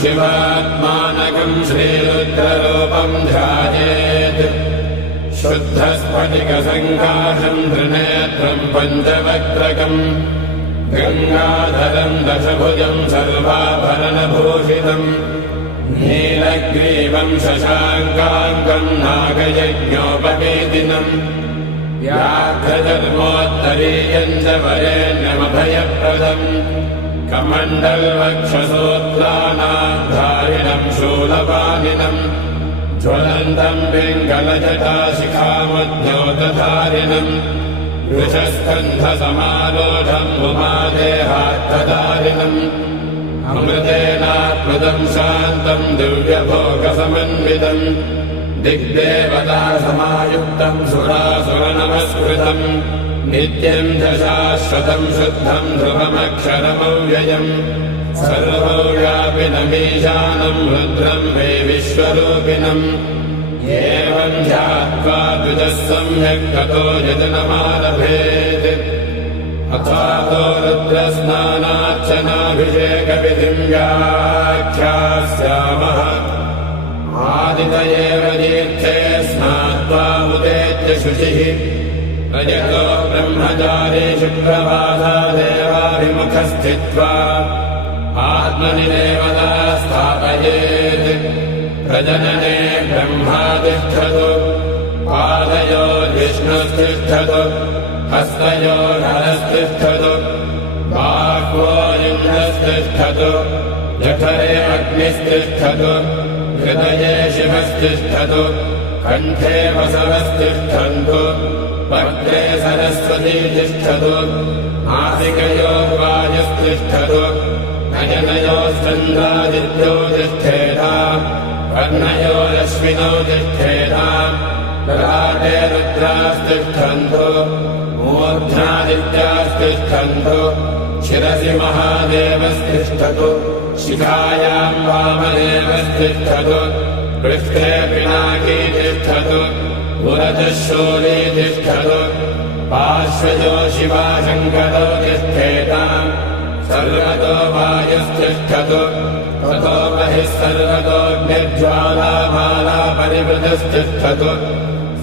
शिवात्मानकम् श्रीरुद्ररूपम् ध्यायेत् शुद्धस्फटिकसङ्काशम् त्रिनेत्रम् पञ्चवक्त्रकम् गङ्गाधरम् दशभुजम् सर्वाभरणभूषितम् नीलग्रीवम् शशाङ्काङ्कम् नागयज्ञोपवेदिनम् व्याघ्रधर्मोत्तरीयम् च वरेण्यमभयप्रदम् कमण्डलवक्षसूत्राणाधारिणम् शूलपाणिनम् ज्वलन्तम् पिङ्गलजटाशिखामद्योतधारिणम् वृषस्कन्धसमारोढम् उमादेहार्थधारिणम् अमृतेनात्मदम् शान्तम् दिव्यभोगसमन्वितम् दिग्देवता समायुक्तम् सुरासुरनमस्कृतम् नित्यम् च शाश्वतम् शुद्धम् ध्रुवमक्षरमव्ययम् सर्वव्यापिनमीशानम् रुद्रम् वै विश्वरूपिणम् एवम् ध्यात्वा द्विजः सम्यक् ततो यजनमारभेत् अथातो रुद्रस्नानार्चनाभिषेकविधिम् व्याख्यास्यामः आदितयेव तीर्थे स्नात्वा उदेत्य शुचिः रजतो ब्रह्मचारी शुक्रवासादेवाभिमुखस्थित्वा आत्मनि देवता स्थापयेत् प्रजनने ब्रह्मा तिष्ठतु पादयोर्विष्णुस्तिष्ठतु हस्तयोर्हरस्तिष्ठतु बाह्वोरिन्द्रस्तिष्ठतु जठरे अग्निस्तिष्ठतु हृदये शिवस्तिष्ठतु कण्ठे वसवस्तिष्ठन्तु वक्त्रे सरस्वती तिष्ठतु नासिकयोर्वायुस्तिष्ठतु नयनयोश्चन्द्रादित्यो तिष्ठेताम् कर्णयोरश्विनौ तिष्ठेताम् ललाटे रुद्रास्तिष्ठन्तु मूर्ध्नादित्यास्तिष्ठन्तु शिरसि महादेवस्तिष्ठतु शिखायाम् वामदेवस्तिष्ठतु पृष्ठे पिनाकी तिष्ठतु पुरतः शूली तिष्ठतु पार्श्वजो शिवाशङ्करो तिष्ठेताम् सर्वतो वायुस्तिष्ठतु ततो बहिः सर्वतोऽग्निज्वालामाला परिवृतस्तिष्ठतु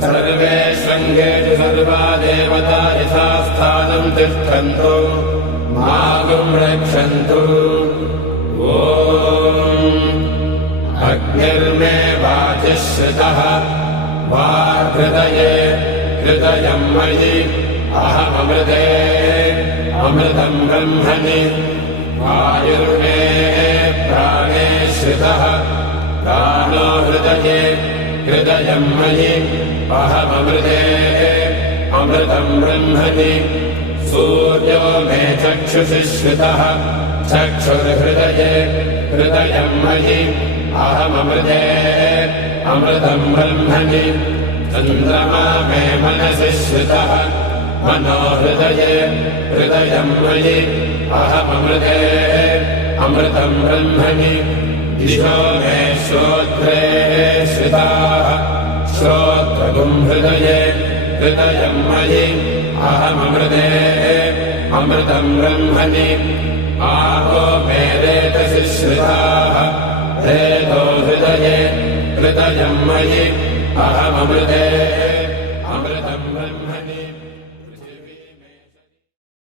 सर्वेष्वङ्गेषु सर्वा देवता यथास्थानम् तिष्ठन्तु मागुम् रक्षन्तु ॐ अग्निर्मे वाचिः श्रितः वाहृदये हृदयम् मयि अहममृते अमृतम् ब्रह्मणि वायुर्मे प्राणे श्रितः प्राणो हृदये हृदयम् मयि अहममृते अमृतम् ब्रह्मणि सूर्यो मे चक्षुषि श्रितः चक्षुर्हृदये हृदयम् मयि अहममृते अमृतम् ब्रह्मणि चन्द्रमा मे मनसि श्रितः मनो हृदये हृदयम् मयि अहममृते अमृतम् ब्रह्मणि दिशो मे श्रोत्रे श्रिताः श्रोत्रगुम् हृदये हृदयम् मयि अहममृते अमृतम् ब्रह्मणि आपो मे रेतसि श्रिताः रेतो हृदये हृदयम् मयि अहममृते अमृतम् ब्रह्मणि